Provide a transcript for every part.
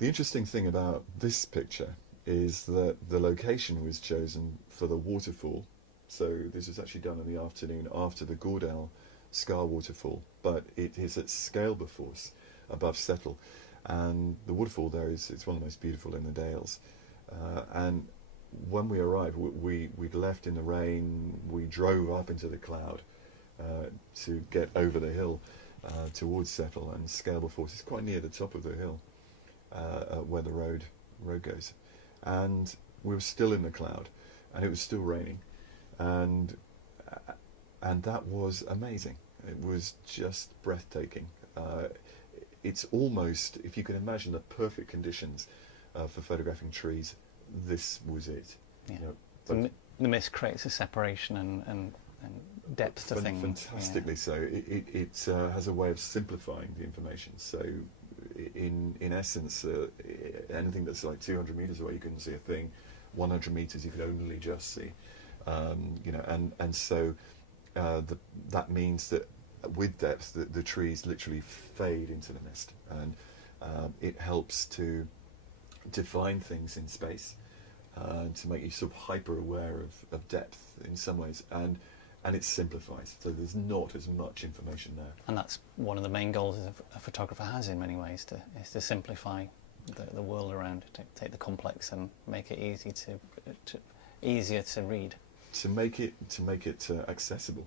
The interesting thing about this picture is that the location was chosen for the waterfall. So this was actually done in the afternoon after the Gordel Scar waterfall, but it is at Scaleberforce above Settle. And the waterfall there is it's one of the most beautiful in the Dales. And when we arrived, we'd left in the rain, we drove up into the cloud to get over the hill towards Settle, and Scaleberforce is quite near the top of the hill where the road goes. And we were still in the cloud, and it was still raining, and that was amazing. It was just breathtaking. It's almost, if you can imagine the perfect conditions for photographing trees, this was it. Yeah. You know, The mist creates a separation and depth to things. Fantastically so. It has a way of simplifying the information. So, in essence, anything that's like 200 meters away, you couldn't see a thing. 100 meters, you could only just see. And so that means that with depth, the trees literally fade into the mist, and it helps to define things in space, to make you sort of hyper aware of depth in some ways, and it simplifies, so there's not as much information there. And that's one of the main goals a photographer has in many ways, is to simplify the world around, to take the complex and make it easier to read. To make it Accessible.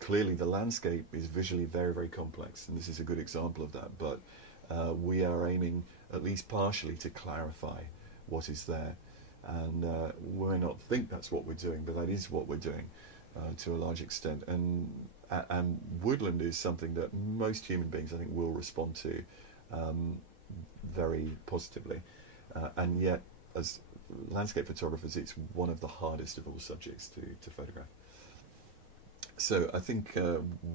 Clearly the landscape is visually very, very complex, and this is a good example of that, but we are aiming at least partially to clarify what is there, and we may not think that's what we're doing, but that is what we're doing to a large extent. And woodland is something that most human beings, I think, will respond to very positively, and yet as landscape photographers, it's one of the hardest of all subjects to photograph. So I think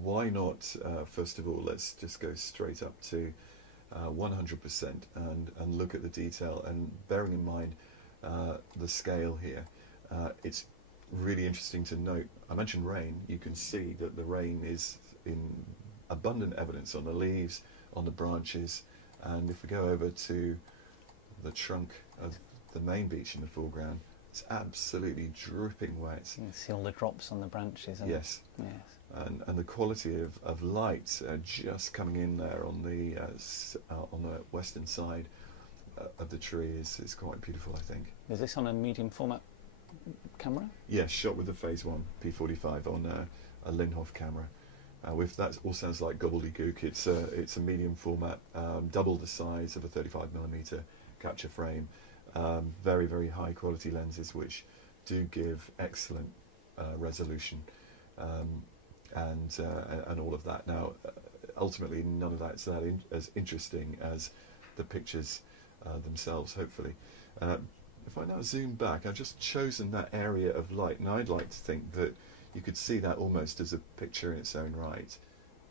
why not, first of all, let's just go straight up to 100% and look at the detail, and bearing in mind the scale here. It's really interesting to note, I mentioned rain. You can see that the rain is in abundant evidence on the leaves, on the branches, and if we go over to the trunk of the main beech in the foreground, it's absolutely dripping wet. You can see all the drops on the branches. Yes. And the quality of light just coming in there on the western side of the tree is quite beautiful, I think. Is this on a medium format camera? Yes, shot with the Phase 1 P45 on a Linhof camera. That all sounds like gobbledygook. It's a medium format, double the size of a 35mm capture frame. Very, very high quality lenses which do give excellent resolution, and all of that. Now, ultimately, none of that's as interesting as the pictures themselves, hopefully. If I now zoom back, I've just chosen that area of light, and I'd like to think that you could see that almost as a picture in its own right.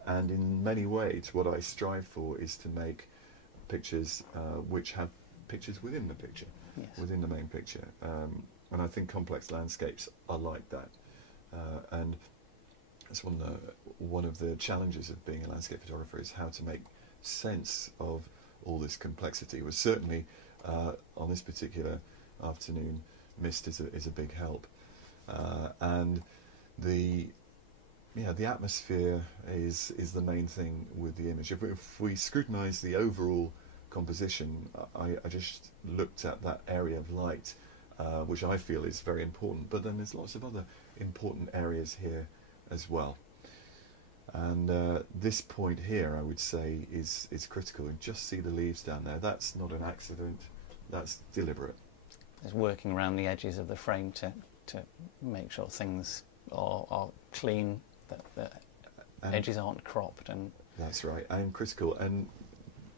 And in many ways, what I strive for is to make pictures which have pictures within the picture, yes, within the main picture. And I think complex landscapes are like that. And that's one of the challenges of being a landscape photographer, is how to make sense of all this complexity. Was certainly on this particular afternoon, mist is a big help, and the atmosphere is the main thing with the image. If we scrutinise the overall composition, I just looked at that area of light, which I feel is very important, but then there's lots of other important areas here as well. And this point here, I would say, is critical. And just see the leaves down there. That's not an accident. That's deliberate. It's working around the edges of the frame to make sure things are clean, that the edges aren't cropped. And that's right, and critical. And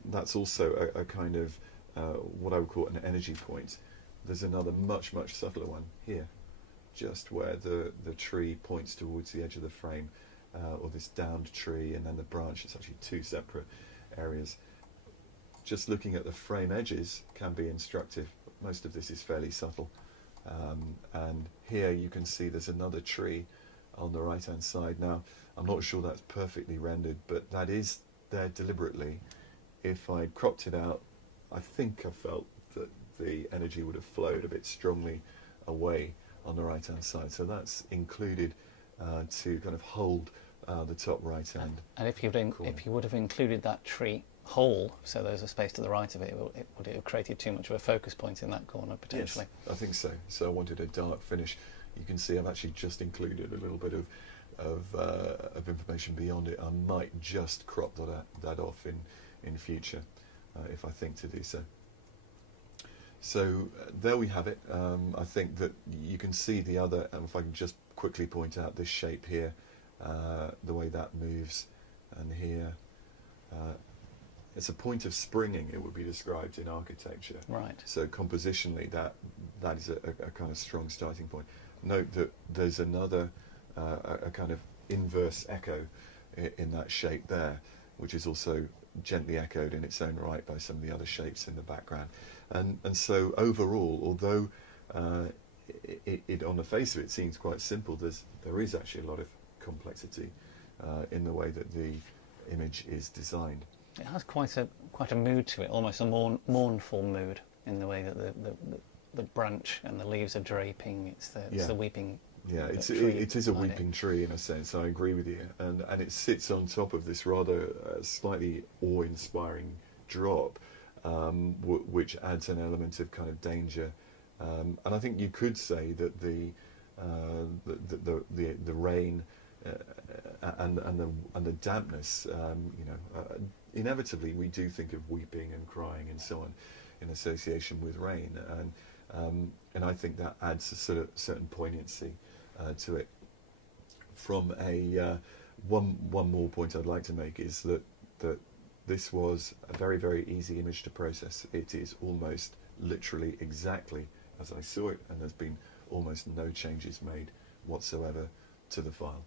that's also a kind of what I would call an energy point. There's another much, much subtler one here, just where the tree points towards the edge of the frame, or this downed tree, and then the branch. It's actually two separate areas. Just looking at the frame edges can be instructive. Most of this is fairly subtle. And here you can see there's another tree on the right hand side. Now, I'm not sure that's perfectly rendered, but that is there deliberately. If I cropped it out I think I felt that the energy would have flowed a bit strongly away on the right hand side. So that's included to kind of hold the top right hand. And if you would have included that tree whole, so there's a space to the right of it, would it have created too much of a focus point in that corner potentially? Yes, I think so. So I wanted a dark finish. You can see I've actually just included a little bit of information beyond it. I might just crop that off in future if I think to do so. So there we have it. I think that you can see the other, if I can just quickly point out this shape here, the way that moves, and here. It's a point of springing, it would be described in architecture. Right. So compositionally, that is a kind of strong starting point. Note that there's another, a kind of inverse echo in that shape there, which is also gently echoed in its own right by some of the other shapes in the background. And so overall, although it on the face of it seems quite simple, there is actually a lot of complexity in the way that the image is designed. It has quite a mood to it, almost a mournful mood in the way that the branch and the leaves are draping. It's the weeping. Yeah, it is a behind weeping tree in a sense. I agree with you, and it sits on top of this rather slightly awe-inspiring drop, which adds an element of kind of danger. And I think you could say that the rain and the dampness, inevitably we do think of weeping and crying and so on in association with rain, and I think that adds a sort of certain poignancy to it. From a one more point I'd like to make is that this was a very, very easy image to process. It is almost literally exactly as I saw it, and there's been almost no changes made whatsoever to the file.